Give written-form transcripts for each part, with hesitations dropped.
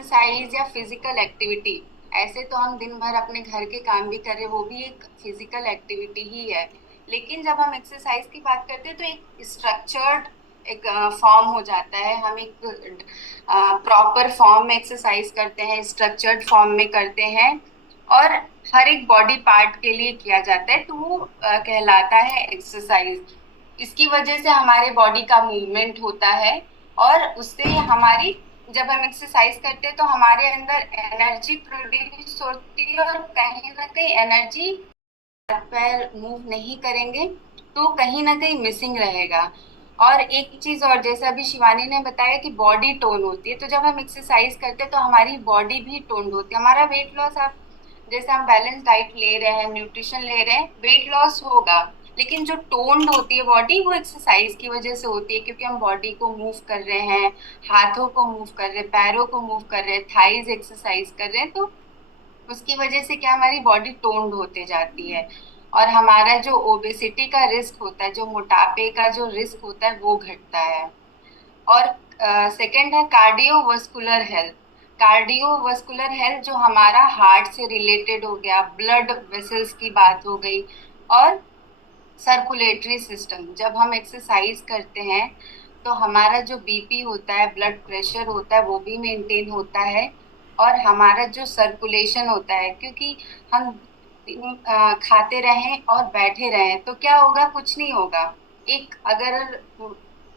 Exercise या physical activity, ऐसे तो हम दिन भर अपने घर के काम भी कर रहे हैं, वो भी एक फिजिकल एक्टिविटी ही है। लेकिन जब हम एक्सरसाइज की बात करते हैं तो एक स्ट्रक्चर्ड एक फॉर्म हो जाता है। हम एक प्रॉपर फॉर्म में एक्सरसाइज करते हैं, स्ट्रक्चर्ड फॉर्म में करते हैं, और हर एक बॉडी पार्ट के लिए किया जाता है, तो वो कहलाता है एक्सरसाइज। इसकी वजह से हमारे बॉडी का मूवमेंट होता है, और उससे हमारी, जब हम एक्सरसाइज करते हैं तो हमारे अंदर एनर्जी प्रोड्यूस होती है, और कहीं ना कहीं एनर्जी, पैर मूव नहीं करेंगे तो कहीं ना कहीं मिसिंग रहेगा। और एक चीज और, जैसे अभी शिवानी ने बताया कि बॉडी टोन होती है, तो जब हम एक्सरसाइज करते हैं तो हमारी बॉडी भी टोन होती है। हमारा वेट लॉस, आप जैसे हम बैलेंस डाइट ले रहे हैं, न्यूट्रिशन ले रहे हैं, वेट लॉस होगा, लेकिन जो टोन्ड होती है बॉडी, वो एक्सरसाइज की वजह से होती है, क्योंकि हम बॉडी को मूव कर रहे हैं, हाथों को मूव कर रहे हैं, पैरों को मूव कर रहे हैं, थाइज एक्सरसाइज कर रहे हैं, तो उसकी वजह से क्या, हमारी बॉडी टोन्ड होते जाती है, और हमारा जो ओबेसिटी का रिस्क होता है, जो मोटापे का जो रिस्क होता है, वो घटता है। और सेकंड है कार्डियोवास्कुलर हेल्थ। कार्डियोवास्कुलर हेल्थ जो हमारा हार्ट से रिलेटेड हो गया, ब्लड वेसल्स की बात हो गई, और सर्कुलेटरी सिस्टम। जब हम एक्सरसाइज करते हैं तो हमारा जो बीपी होता है, ब्लड प्रेशर होता है, वो भी मेंटेन होता है, और हमारा जो सर्कुलेशन होता है, क्योंकि हम खाते रहें और बैठे रहें तो क्या होगा, कुछ नहीं होगा। एक अगर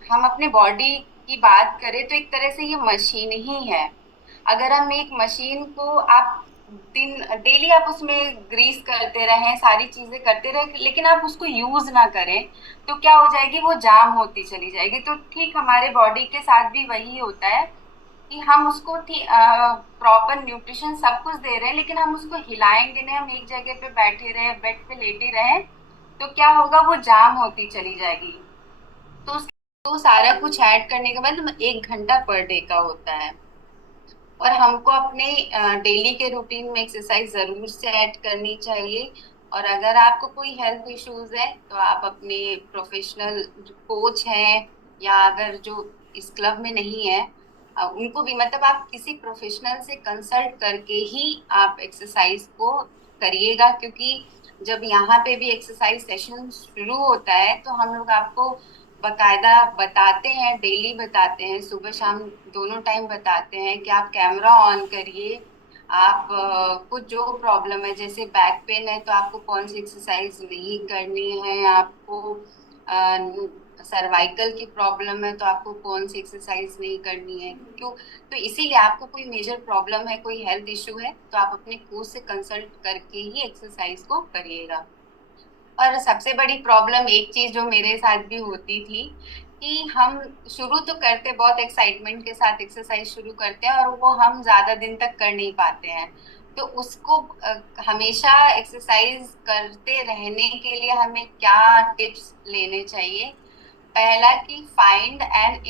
हम अपने बॉडी की बात करें तो एक तरह से ये मशीन ही है। अगर हम एक मशीन को, आप दिन डेली आप उसमें ग्रीस करते रहें, सारी चीजें करते रहें, लेकिन आप उसको यूज ना करें, तो क्या हो जाएगी, वो जाम होती चली जाएगी। तो ठीक हमारे बॉडी के साथ भी वही होता है कि हम उसको प्रॉपर न्यूट्रिशन सब कुछ दे रहे हैं, लेकिन हम उसको हिलाएंगे नहीं, हम एक जगह पे बैठे रहे, बेड पे लेटे रहे, तो क्या होगा, वो जाम होती चली जाएगी। तो तो सारा कुछ ऐड करने के बाद 1 घंटा पर डे का होता है। और हमको अपने डेली के रूटीन में एक्सरसाइज जरूर से ऐड करनी चाहिए। और अगर आपको कोई हेल्थ इश्यूज है तो आप अपने प्रोफेशनल जो कोच हैं, या अगर जो इस क्लब में नहीं है, उनको भी, मतलब आप किसी प्रोफेशनल से कंसल्ट करके ही आप एक्सरसाइज को करिएगा, क्योंकि जब यहाँ पे भी एक्सरसाइज सेशन शुरू होता है तो हम लोग आपको बकायदा बताते हैं, डेली बताते हैं, सुबह शाम दोनों टाइम बताते हैं कि आप कैमरा ऑन करिए। आप को जो प्रॉब्लम है, जैसे बैक पेन है तो आपको कौन सी एक्सरसाइज नहीं करनी है, आपको सर्वाइकल की प्रॉब्लम है तो आपको कौन सी एक्सरसाइज नहीं करनी है, क्यों। तो इसीलिए आपको कोई मेजर प्रॉब्लम है, कोई हेल्थ इश्यू है, तो आप अपने कोच से कंसल्ट करके ही एक्सरसाइज को करिएगा। और सबसे बड़ी प्रॉब्लम, एक चीज जो मेरे साथ भी होती थी, कि हम शुरू तो करते, बहुत एक्साइटमेंट के साथ एक्सरसाइज शुरू करते हैं, और वो हम ज्यादा दिन तक कर नहीं पाते हैं। तो उसको हमेशा एक्सरसाइज करते रहने के लिए हमें क्या टिप्स लेने चाहिए। पहला कि फाइंड एंड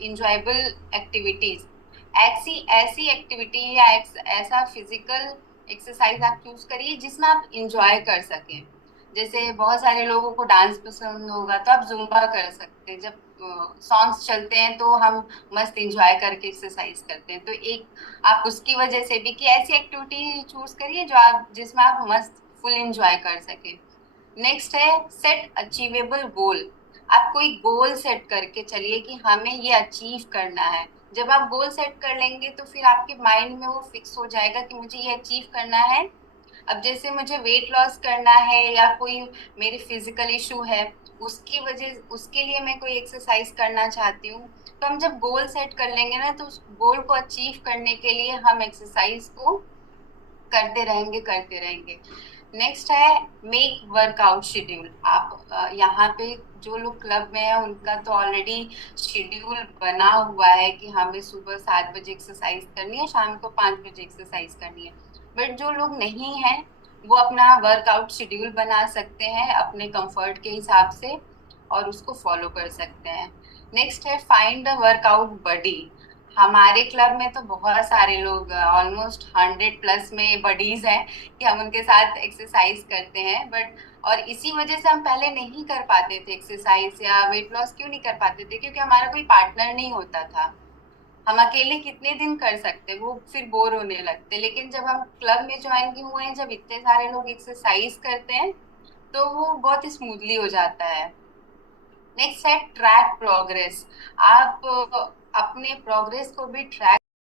इंजॉयबल एक्टिविटीज। ऐसी ऐसी एक्टिविटी या ऐसा फिजिकल एक्सरसाइज आप चूज करिए जिसमें आप इंजॉय कर सकें। जैसे बहुत सारे लोगों को डांस पसंद होगा तो आप जुम्बा कर सकते हैं, जब सॉन्ग्स चलते हैं तो हम मस्त इंजॉय करके एक्सरसाइज करते हैं। तो एक आप उसकी वजह से भी कि ऐसी एक्टिविटी चूज करिए जो आप, जिसमें आप मस्त फुल इंजॉय कर सके। नेक्स्ट है सेट अचीवेबल गोल। आप कोई गोल सेट करके चलिए कि हमें ये अचीव करना है। जब आप गोल सेट कर लेंगे तो फिर आपके माइंड में वो फिक्स हो जाएगा कि मुझे ये अचीव करना है। अब जैसे मुझे वेट लॉस करना है, या कोई मेरे फिजिकल इशू है, उसकी वजह, उसके लिए मैं कोई एक्सरसाइज करना चाहती हूँ, तो हम जब गोल सेट कर लेंगे ना, तो उस गोल को अचीव करने के लिए हम एक्सरसाइज को करते रहेंगे, करते रहेंगे। नेक्स्ट है मेक वर्कआउट शेड्यूल। आप यहाँ पे जो लोग क्लब में है उनका तो ऑलरेडी शेड्यूल बना हुआ है कि हमें सुबह 7 बजे एक्सरसाइज करनी है, शाम को 5 बजे एक्सरसाइज करनी है। बट जो लोग नहीं है, वो अपना वर्कआउट शेड्यूल बना सकते हैं अपने कंफर्ट के हिसाब से, और उसको फॉलो कर सकते हैं। नेक्स्ट है फाइंड अ वर्कआउट बडी। हमारे क्लब में तो बहुत सारे लोग, ऑलमोस्ट 100+ में बडीज हैं, कि हम उनके साथ एक्सरसाइज करते हैं। बट और इसी वजह से हम पहले नहीं कर पाते थे एक्सरसाइज, या वेट लॉस क्यों नहीं कर पाते थे, क्योंकि हमारा कोई पार्टनर नहीं होता था। हम अकेले कितने दिन कर सकते, वो फिर बोर होने लगते। लेकिन जब हम क्लब में ज्वाइन हुए हैं, जब इतने सारे लोग एक्सरसाइज करते हैं, तो वो बहुत स्मूथली हो जाता है। नेक्स्ट है ट्रैक प्रोग्रेस। आप अपने प्रोग्रेस को भी ट्रैक